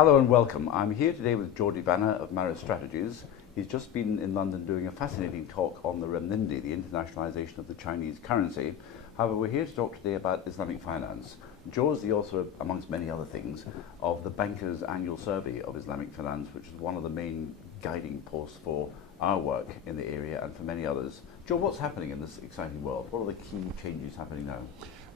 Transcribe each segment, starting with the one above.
Hello and welcome. I'm here today with Joe DiVanna of Marriott Strategies. He's just been in London doing a fascinating talk on the renminbi, the internationalization of the Chinese currency. However, we're here to talk today about Islamic finance. Joe is the author, amongst many other things, of the Banker's Annual Survey of Islamic Finance, which is one of the main guiding posts for our work in the area and for many others. Joe, what's happening in this exciting world? What are the key changes happening now?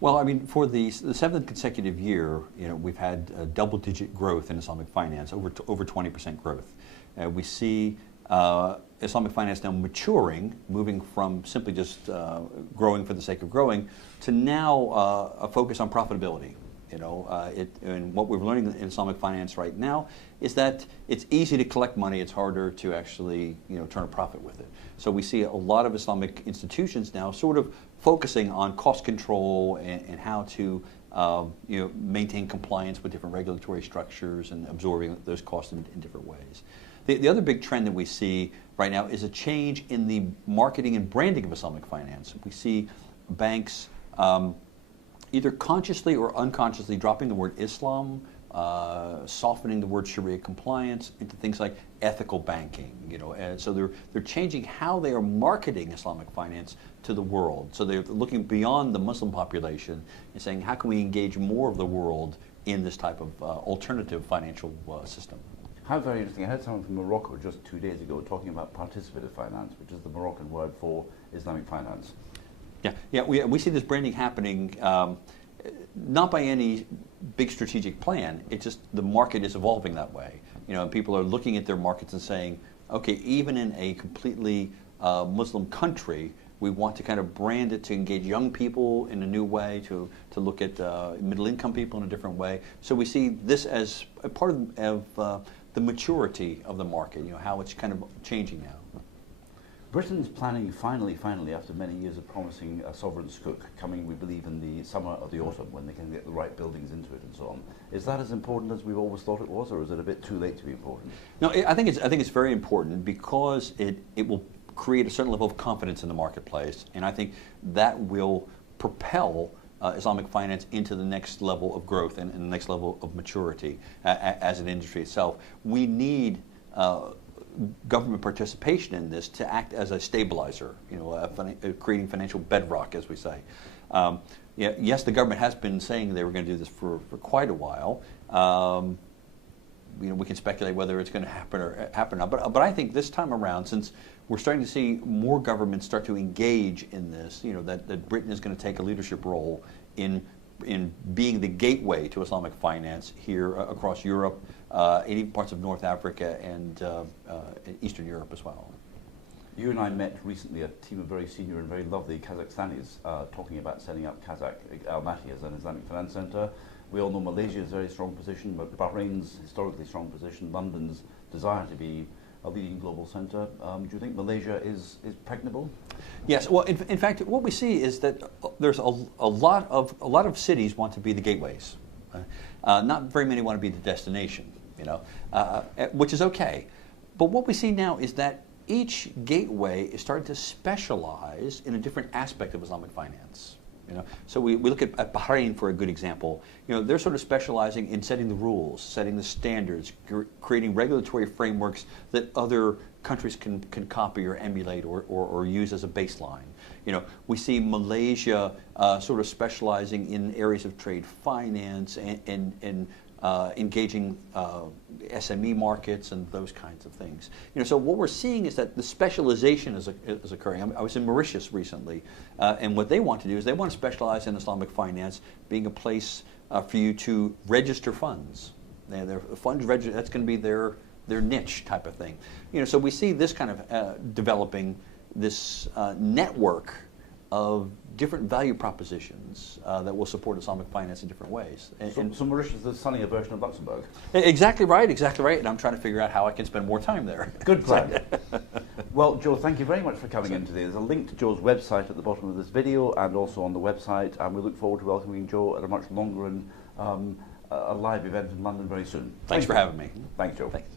Well, I mean, for the seventh consecutive year, we've had double-digit growth in Islamic finance, over 20% growth. We see Islamic finance now maturing, moving from simply just growing for the sake of growing to now a focus on profitability. And what we're learning in Islamic finance right now is that it's easy to collect money, it's harder to actually turn a profit with it. So we see a lot of Islamic institutions now sort of focusing on cost control and how to maintain compliance with different regulatory structures and absorbing those costs in different ways. The other big trend that we see right now is a change in the marketing and branding of Islamic finance. We see banks either consciously or unconsciously dropping the word Islam, softening the word Sharia compliance into things like ethical banking. And so they're changing how they are marketing Islamic finance to the world. So they're looking beyond the Muslim population and saying, how can we engage more of the world in this type of alternative financial system? How very interesting. I heard someone from Morocco just 2 days ago talking about participative finance, which is the Moroccan word for Islamic finance. Yeah, we see this branding happening not by any big strategic plan. It's just the market is evolving that way. People are looking at their markets and saying, okay, even in a completely Muslim country, we want to kind of brand it to engage young people in a new way, to look at middle-income people in a different way. So we see this as a part of the maturity of the market, how it's kind of changing now. Britain's planning finally, after many years of promising a sovereign sukuk coming, we believe, in the summer or the autumn when they can get the right buildings into it and so on. Is that as important as we've always thought it was, or is it a bit too late to be important? No, I think it's very important because it will create a certain level of confidence in the marketplace, and I think that will propel Islamic finance into the next level of growth and the next level of maturity as an industry itself. We need government participation in this to act as a stabilizer, creating financial bedrock, as we say. Yes, the government has been saying they were going to do this for quite a while. We can speculate whether it's going to happen or not. But I think this time around, since we're starting to see more governments start to engage in this, that Britain is going to take a leadership role in being the gateway to Islamic finance here across Europe, and even parts of North Africa and Eastern Europe as well. You and I met recently a team of very senior and very lovely Kazakhstanis talking about setting up Kazakh Almaty as an Islamic finance centre. We all know Malaysia's very strong position, but Bahrain's historically strong position, London's desire to be a leading global centre. Do you think Malaysia is pregnable? Yes. Well, in fact, what we see is that there's a lot of cities want to be the gateways. Not very many want to be the destination. Which is okay. But what we see now is that each gateway is starting to specialize in a different aspect of Islamic finance. So we look at Bahrain for a good example. They're sort of specializing in setting the rules, setting the standards, creating regulatory frameworks that other countries can copy or emulate or use as a baseline. We see Malaysia sort of specializing in areas of trade finance and engaging SME markets and those kinds of things. So what we're seeing is that the specialization is occurring. I was in Mauritius recently, and what they want to do is they want to specialize in Islamic finance, being a place for you to register funds. Their funds register, that's going to be their niche type of thing. So we see this kind of developing this network of different value propositions that will support Islamic finance in different ways. So Mauritius is the sunnier version of Luxembourg? Exactly right, and I'm trying to figure out how I can spend more time there. Good plan. Well, Joe, thank you very much for coming in today. There's a link to Joe's website at the bottom of this video and also on the website, and we look forward to welcoming Joe at a much longer and a live event in London very soon. Thanks for having me. Thanks, Joe. Thanks.